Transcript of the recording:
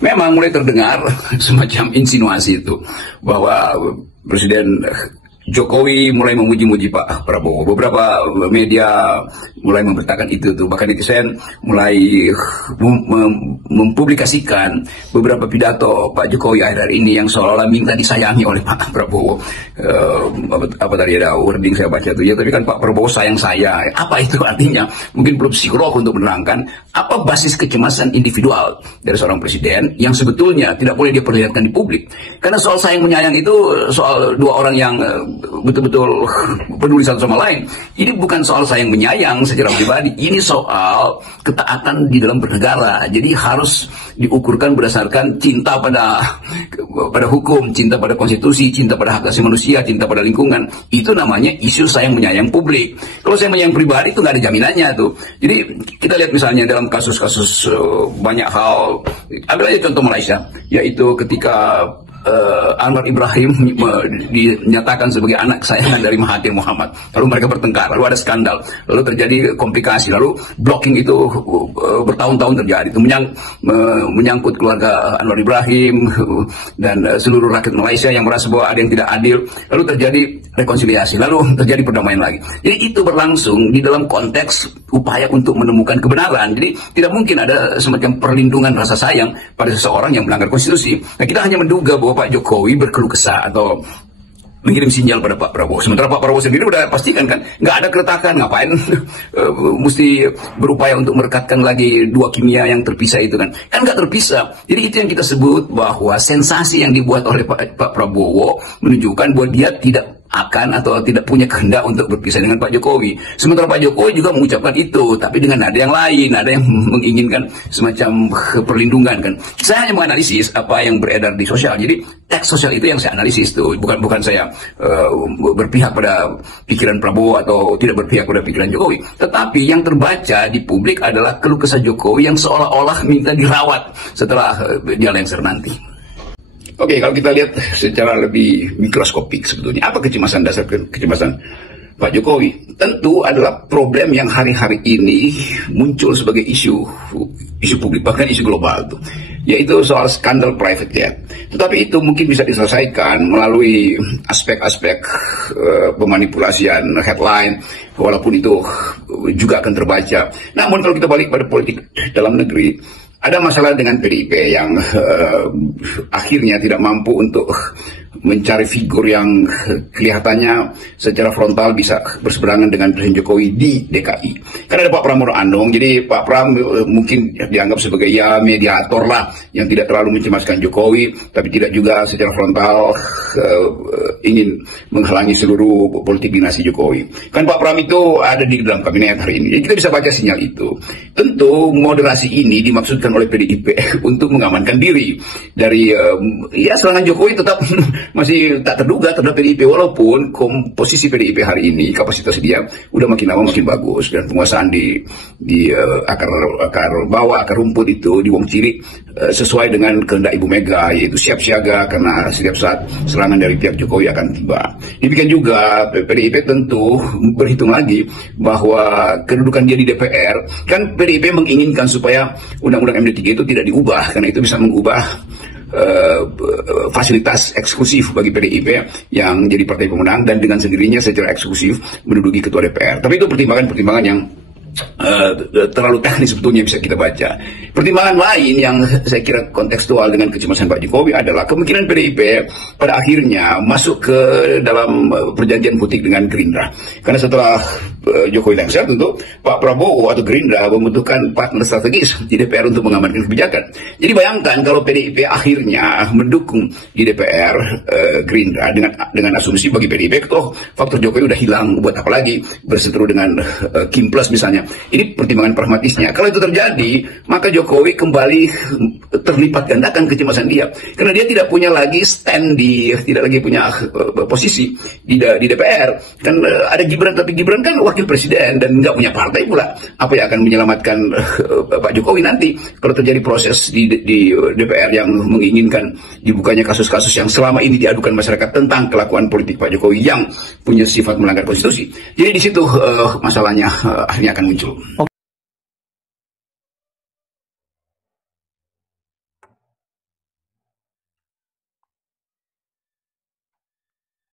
Memang mulai terdengar semacam insinuasi itu bahwa Presiden Jokowi mulai memuji-muji Pak Prabowo. Beberapa media mulai memberitakan itu tuh. Bahkan netizen mulai mempublikasikan beberapa pidato Pak Jokowi akhir-akhir ini yang seolah-olah minta disayangi oleh Pak Prabowo. Apa tadi ada wording saya baca tuh ya, tapi kan Pak Prabowo sayang saya. Apa itu artinya? Mungkin perlu psikolog untuk menerangkan apa basis kecemasan individual dari seorang presiden yang sebetulnya tidak boleh dia perlihatkan di publik. Karena soal sayang menyayang itu soal dua orang yang betul-betul peduli satu sama lain. Ini bukan soal sayang menyayang secara pribadi, ini soal ketaatan di dalam bernegara. Jadi harus diukurkan berdasarkan cinta pada hukum, cinta pada konstitusi, cinta pada hak asasi manusia, cinta pada lingkungan. Itu namanya isu sayang menyayang publik. Kalau sayang menyayang pribadi itu nggak ada jaminannya tuh. Jadi kita lihat misalnya dalam kasus-kasus banyak hal. Ambil aja contoh Malaysia, yaitu ketika Anwar Ibrahim dinyatakan sebagai anak kesayangan dari Mahathir Mohamad. Lalu mereka bertengkar, lalu ada skandal, lalu terjadi komplikasi, lalu blocking itu bertahun-tahun terjadi. Itu menyangkut keluarga Anwar Ibrahim dan seluruh rakyat Malaysia yang merasa bahwa ada yang tidak adil. Lalu terjadi rekonsiliasi, lalu terjadi perdamaian lagi. Jadi itu berlangsung di dalam konteks upaya untuk menemukan kebenaran. Jadi tidak mungkin ada semacam perlindungan rasa sayang pada seseorang yang melanggar konstitusi. Nah, kita hanya menduga bahwa Pak Jokowi berkeluh kesah atau mengirim sinyal pada Pak Prabowo. Sementara Pak Prabowo sendiri udah pastikan kan, nggak ada keretakan, ngapain mesti berupaya untuk merekatkan lagi dua kimia yang terpisah itu kan nggak terpisah. Jadi itu yang kita sebut bahwa sensasi yang dibuat oleh Pak Prabowo menunjukkan bahwa dia tidak akan atau tidak punya kehendak untuk berpisah dengan Pak Jokowi. Sementara Pak Jokowi juga mengucapkan itu, tapi dengan nada yang lain, ada yang menginginkan semacam perlindungan kan. Saya hanya menganalisis apa yang beredar di sosial. Jadi teks sosial itu yang saya analisis tuh, bukan saya berpihak pada pikiran Prabowo atau tidak berpihak pada pikiran Jokowi. Tetapi yang terbaca di publik adalah keluh kesah Jokowi yang seolah-olah minta dirawat setelah dia lengser nanti. Oke, kalau kita lihat secara lebih mikroskopik sebetulnya, apa kecemasan dasar kecemasan Pak Jokowi? Tentu adalah problem yang hari-hari ini muncul sebagai isu publik, bahkan isu global tuh, yaitu soal skandal private jet. Tetapi itu mungkin bisa diselesaikan melalui aspek-aspek pemanipulasian headline, walaupun itu juga akan terbaca. Namun kalau kita balik pada politik dalam negeri, ada masalah dengan PDIP yang akhirnya tidak mampu untuk mencari figur yang kelihatannya secara frontal bisa berseberangan dengan Presiden Jokowi di DKI. Karena ada Pak Pram Andong, jadi Pak Pram mungkin dianggap sebagai ya mediator lah yang tidak terlalu mencemaskan Jokowi, tapi tidak juga secara frontal ingin menghalangi seluruh politik dinasti Jokowi. Kan Pak Pram itu ada di dalam kabinet hari ini, jadi kita bisa baca sinyal itu. Tentu moderasi ini dimaksudkan oleh PDIP untuk mengamankan diri dari serangan Jokowi tetap masih tak terduga terhadap PDIP, walaupun komposisi PDIP hari ini, kapasitas dia udah makin lama makin bagus, dan penguasaan di akar bawah, akar rumput itu di Wong Cili sesuai dengan kehendak Ibu Mega, yaitu siap siaga karena setiap saat serangan dari pihak Jokowi akan tiba. Demikian juga PDIP tentu berhitung lagi bahwa kedudukan dia di DPR, kan PDIP menginginkan supaya undang-undang MD3 itu tidak diubah, karena itu bisa mengubah fasilitas eksklusif bagi PDIP yang jadi partai pemenang dan dengan sendirinya secara eksklusif menduduki ketua DPR. Tapi itu pertimbangan-pertimbangan yang terlalu teknis sebetulnya bisa kita baca. Pertimbangan lain yang saya kira kontekstual dengan kecemasan Pak Jokowi adalah kemungkinan PDIP pada akhirnya masuk ke dalam perjanjian politik dengan Gerindra. Karena setelah Jokowi lengser, tentu Pak Prabowo atau Gerindra membutuhkan partner strategis di DPR untuk mengamankan kebijakan. Jadi bayangkan kalau PDIP akhirnya mendukung di DPR Gerindra dengan asumsi bagi PDIP toh faktor Jokowi udah hilang, buat apa lagi berseteru dengan Kim Plus misalnya. Ini pertimbangan pragmatisnya. Kalau itu terjadi, maka Jokowi kembali terlipat gandakan kecemasan dia, karena dia tidak punya lagi stand tidak lagi punya posisi di DPR. Kan ada Gibran, tapi Gibran kan wakil presiden dan nggak punya partai pula. Apa yang akan menyelamatkan Pak Jokowi nanti kalau terjadi proses di DPR yang menginginkan dibukanya kasus-kasus yang selama ini diadukan masyarakat tentang kelakuan politik Pak Jokowi yang punya sifat melanggar konstitusi. Jadi di situ masalahnya akhirnya akan muncul.